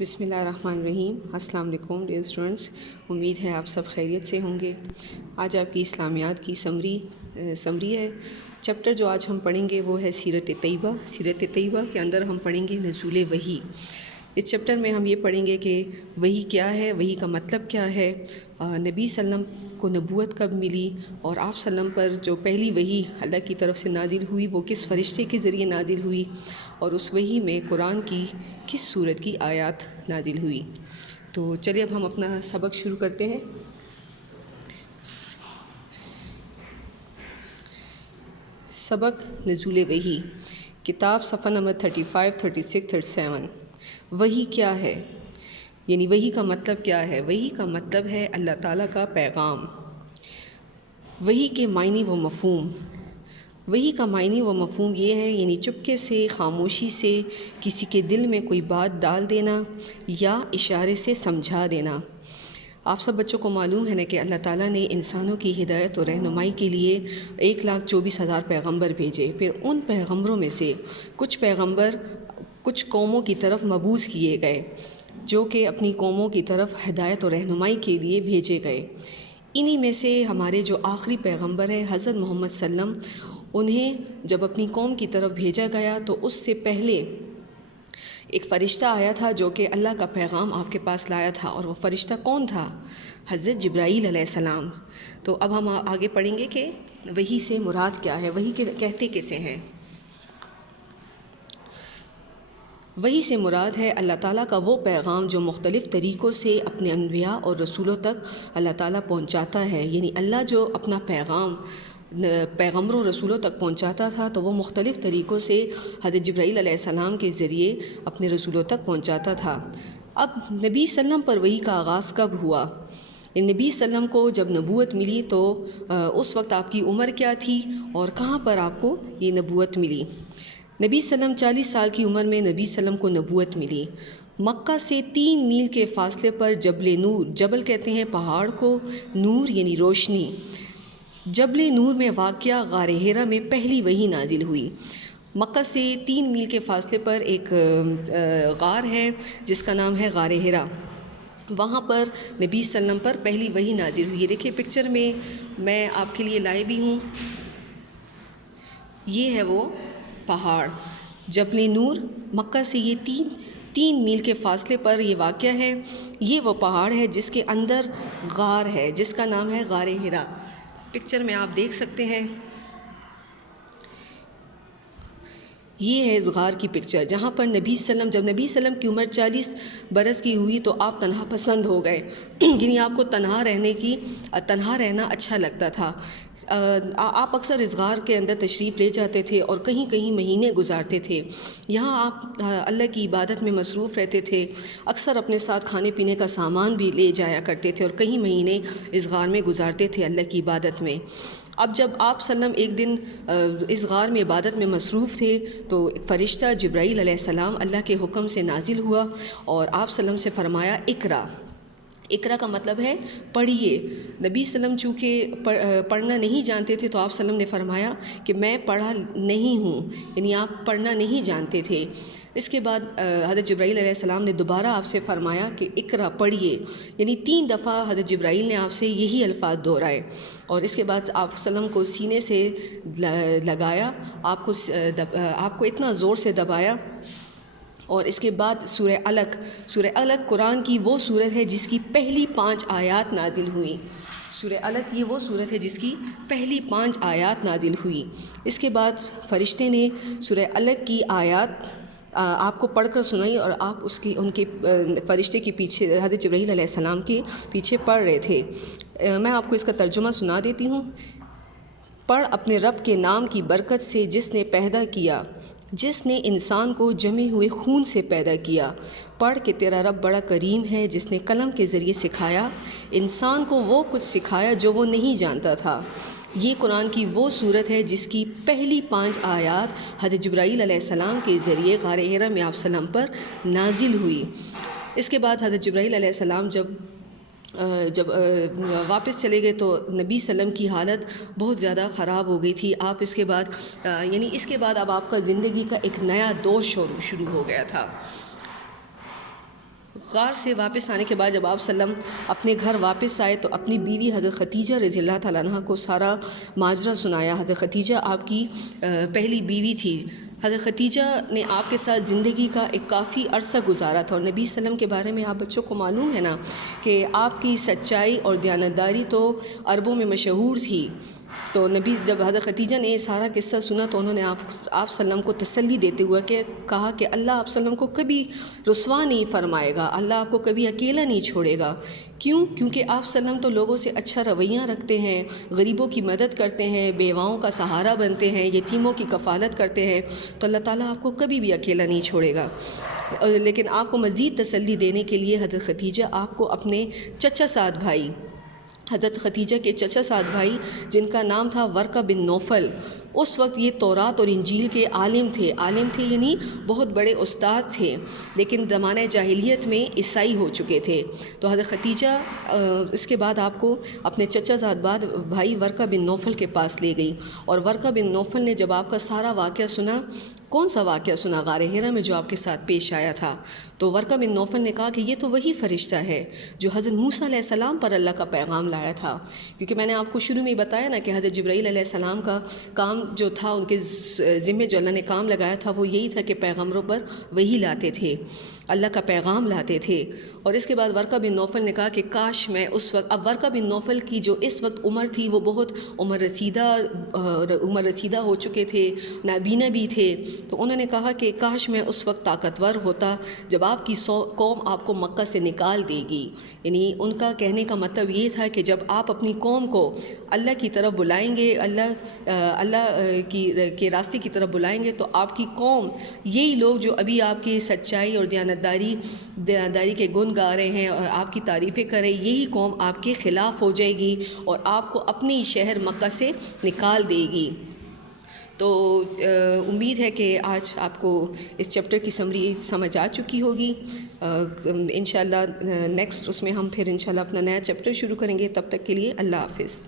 بسم اللہ الرحمن الرحیم۔ السلام علیکم ڈیئر اسٹوڈنٹس، امید ہے آپ سب خیریت سے ہوں گے۔ آج آپ کی اسلامیات کی سمری ہے۔ چیپٹر جو آج ہم پڑھیں گے وہ ہے سیرت طیبہ۔ سیرت طیبہ کے اندر ہم پڑھیں گے نزول وحی۔ اس چیپٹر میں ہم یہ پڑھیں گے کہ وحی کیا ہے، وحی کا مطلب کیا ہے، نبی صلی اللہ علیہ وسلم کو نبوت کب ملی، اور آپ صلی اللہ علیہ وسلم پر جو پہلی وحی اللہ کی طرف سے نازل ہوئی وہ کس فرشتے کے ذریعے نازل ہوئی، اور اس وحی میں قرآن کی کس سورت کی آیات نازل ہوئی۔ تو چلیے اب ہم اپنا سبق شروع کرتے ہیں۔ سبق نزول وحی، کتاب صفحہ نمبر 35، 36، 37۔ وحی کیا ہے، یعنی وحی کا مطلب کیا ہے؟ وحی کا مطلب ہے اللہ تعالیٰ کا پیغام۔ وحی کے معنی و مفہوم، وحی کا معنی و مفہوم یہ ہے، یعنی چپکے سے، خاموشی سے کسی کے دل میں کوئی بات ڈال دینا یا اشارے سے سمجھا دینا۔ آپ سب بچوں کو معلوم ہے نا کہ اللہ تعالیٰ نے انسانوں کی ہدایت اور رہنمائی کے لیے 1,24,000 پیغمبر بھیجے۔ پھر ان پیغمبروں میں سے کچھ پیغمبر کچھ قوموں کی طرف مبعوث کیے گئے، جو کہ اپنی قوموں کی طرف ہدایت اور رہنمائی کے لیے بھیجے گئے۔ انہی میں سے ہمارے جو آخری پیغمبر ہیں حضرت محمد صلی اللہ علیہ وسلم، انہیں جب اپنی قوم کی طرف بھیجا گیا تو اس سے پہلے ایک فرشتہ آیا تھا جو کہ اللہ کا پیغام آپ کے پاس لایا تھا، اور وہ فرشتہ کون تھا؟ حضرت جبرائیل علیہ السلام۔ تو اب ہم آگے پڑھیں گے کہ وحی سے مراد کیا ہے، وحی کہتے کسے ہیں۔ وحی سے مراد ہے اللہ تعالیٰ کا وہ پیغام جو مختلف طریقوں سے اپنے انبیاء اور رسولوں تک اللہ تعالیٰ پہنچاتا ہے۔ یعنی اللہ جو اپنا پیغام پیغمبروں رسولوں تک پہنچاتا تھا تو وہ مختلف طریقوں سے حضرت جبرائیل علیہ السلام کے ذریعے اپنے رسولوں تک پہنچاتا تھا۔ اب نبی صلی اللہ علیہ وسلم پر وحی کا آغاز کب ہوا؟ نبی صلی اللہ علیہ وسلم کو جب نبوت ملی تو اس وقت آپ کی عمر کیا تھی اور کہاں پر آپ کو یہ نبوت ملی؟ نبی صلی اللہ علیہ وسلم 40 سال کی عمر میں نبی صلی اللہ علیہ وسلم کو نبوت ملی۔ مکہ سے 3 میل کے فاصلے پر جبل نور، جبل کہتے ہیں پہاڑ کو، نور یعنی روشنی، جبل نور میں واقع غار حرا میں پہلی وحی نازل ہوئی۔ مکہ سے 3 میل کے فاصلے پر ایک غار ہے جس کا نام ہے غار حرا، وہاں پر نبی صلی اللہ علیہ وسلم پر پہلی وحی نازل ہوئی ہے۔ دیکھیے پکچر میں آپ کے لیے لائے بھی ہوں، یہ ہے وہ پہاڑ جبل نور، مکہ سے یہ 3 میل کے فاصلے پر یہ واقع ہے۔ یہ وہ پہاڑ ہے جس کے اندر غار ہے جس کا نام ہے غار حرا۔ پکچر میں آپ دیکھ سکتے ہیں، یہ ہے اس غار کی پکچر جہاں پر نبی صلی اللہ علیہ وسلم، جب نبی صلی اللہ علیہ وسلم کی عمر 40 برس کی ہوئی تو آپ تنہا پسند ہو گئے، یعنی آپ کو تنہا رہنا اچھا لگتا تھا۔ آپ اکثر اس غار کے اندر تشریف لے جاتے تھے اور کہیں کہیں مہینے گزارتے تھے۔ یہاں آپ اللہ کی عبادت میں مصروف رہتے تھے، اکثر اپنے ساتھ کھانے پینے کا سامان بھی لے جایا کرتے تھے اور کئی مہینے اس غار میں گزارتے تھے اللہ کی عبادت میں۔ اب جب آپ صلی اللہ علیہ وسلم ایک دن اس غار میں عبادت میں مصروف تھے تو ایک فرشتہ جبرائیل علیہ السلام اللہ کے حکم سے نازل ہوا اور آپ صلی اللہ علیہ وسلم سے فرمایا اقرا۔ اقرا کا مطلب ہے پڑھیے۔ نبی صلی اللہ علیہ وسلم چونکہ پڑھنا نہیں جانتے تھے تو آپ صلی اللہ علیہ وسلم نے فرمایا کہ میں پڑھا نہیں ہوں، یعنی آپ پڑھنا نہیں جانتے تھے۔ اس کے بعد حضرت جبرائیل علیہ السلام نے دوبارہ آپ سے فرمایا کہ اقرا پڑھیے، یعنی 3 دفعہ حضرت جبرائیل نے آپ سے یہی الفاظ دہرائے، اور اس کے بعد آپ صلی اللہ علیہ وسلم کو سینے سے لگایا، آپ کو اتنا زور سے دبایا، اور اس کے بعد سورہ علق قرآن کی وہ سورت ہے جس کی پہلی 5 آیات نازل ہوئیں۔ سورہ علق یہ وہ سورت ہے جس کی پہلی 5 آیات نازل ہوئی۔ اس کے بعد فرشتے نے سورہ علق کی آیات آپ کو پڑھ کر سنائی اور آپ ان کے فرشتے کے پیچھے حضرت جبرائیل علیہ السلام کے پیچھے پڑھ رہے تھے۔ میں آپ کو اس کا ترجمہ سنا دیتی ہوں۔ پڑھ اپنے رب کے نام کی برکت سے جس نے پیدا کیا، جس نے انسان کو جمے ہوئے خون سے پیدا کیا۔ پڑھ کہ تیرا رب بڑا کریم ہے جس نے قلم کے ذریعے سکھایا انسان کو وہ کچھ سکھایا جو وہ نہیں جانتا تھا۔ یہ قرآن کی وہ سورت ہے جس کی پہلی 5 آیات حضرت جبرائیل علیہ السلام کے ذریعے غار حرا میں آپ صلی اللہ علیہ وسلم پر نازل ہوئی۔ اس کے بعد حضرت جبرائیل علیہ السلام جب واپس چلے گئے تو نبی صلی اللہ علیہ وسلم کی حالت بہت زیادہ خراب ہو گئی تھی۔ آپ اس کے بعد اب آپ کا زندگی کا ایک نیا دور شروع ہو گیا تھا۔ غار سے واپس آنے کے بعد جب آپ وسلم اپنے گھر واپس آئے تو اپنی بیوی حضرت خدیجہ رضی اللہ تعالیٰ عنہ کو سارا ماجرا سنایا۔ حضرت خدیجہ آپ کی پہلی بیوی تھی۔ حضرت خدیجہ نے آپ کے ساتھ زندگی کا ایک کافی عرصہ گزارا تھا، اور نبی صلی اللہ علیہ وسلم کے بارے میں آپ بچوں کو معلوم ہے نا کہ آپ کی سچائی اور دیانتداری تو عربوں میں مشہور تھی۔ تو نبی جب حضرت خدیجہ نے یہ سارا قصہ سنا تو انہوں نے آپ وسلم کو تسلی دیتے ہوئے کہا کہ اللہ آپ وسلم کو کبھی رسوا نہیں فرمائے گا، اللہ آپ کو کبھی اکیلا نہیں چھوڑے گا۔ کیوں؟ کیونکہ آپ وسلم تو لوگوں سے اچھا رویہ رکھتے ہیں، غریبوں کی مدد کرتے ہیں، بیواؤں کا سہارا بنتے ہیں، یتیموں کی کفالت کرتے ہیں، تو اللہ تعالیٰ آپ کو کبھی بھی اکیلا نہیں چھوڑے گا۔ لیکن آپ کو مزید تسلی دینے کے لیے حضرت خدیجہ آپ کو اپنے چچا سعد بھائی، حضرت خدیجہ کے چچا سعد بھائی جن کا نام تھا ورقہ بن نوفل، اس وقت یہ تورات اور انجیل کے عالم تھے یعنی بہت بڑے استاد تھے، لیکن زمانہ جاہلیت میں عیسائی ہو چکے تھے۔ تو حضرت خدیجہ اس کے بعد آپ کو اپنے چچا زاد بھائی ورقہ بن نوفل کے پاس لے گئی، اور ورقہ بن نوفل نے جب آپ کا سارا واقعہ سنا، کون سا واقعہ سنا؟ غار حرا میں جو آپ کے ساتھ پیش آیا تھا، تو ورقہ بن نوفل نے کہا کہ یہ تو وہی فرشتہ ہے جو حضرت موسیٰ علیہ السلام پر اللہ کا پیغام لایا تھا۔ کیونکہ میں نے آپ کو شروع میں بتایا نا کہ حضرت جبرائیل علیہ السلام کا کام جو تھا، ان کے ذمے جو اللہ نے کام لگایا تھا وہ یہی تھا کہ پیغمبروں پر وہی لاتے تھے، اللہ کا پیغام لاتے تھے۔ اور اس کے بعد ورقہ بن نوفل نے کہا کہ کاش میں اس وقت، اب ورقہ بن نوفل کی جو اس وقت عمر تھی وہ بہت عمر رسیدہ ہو چکے تھے، نابینا بھی تھے، تو انہوں نے کہا کہ کاش میں اس وقت طاقتور ہوتا جب آپ کی قوم آپ کو مکہ سے نکال دے گی۔ یعنی ان کا کہنے کا مطلب یہ تھا کہ جب آپ اپنی قوم کو اللہ کی طرف بلائیں گے، اللہ کے راستے کی طرف بلائیں گے، تو آپ کی قوم، یہی لوگ جو ابھی آپ کی سچائی اور دیانتداری کے گن گا رہے ہیں اور آپ کی تعریفیں کریں، یہی قوم آپ کے خلاف ہو جائے گی اور آپ کو اپنے شہر مکہ سے نکال دے گی۔ تو امید ہے کہ آج آپ کو اس چیپٹر کی سمری سمجھ آ چکی ہوگی۔ انشاءاللہ نیکسٹ اس میں ہم پھر انشاءاللہ اپنا نیا چیپٹر شروع کریں گے۔ تب تک کے لیے اللہ حافظ۔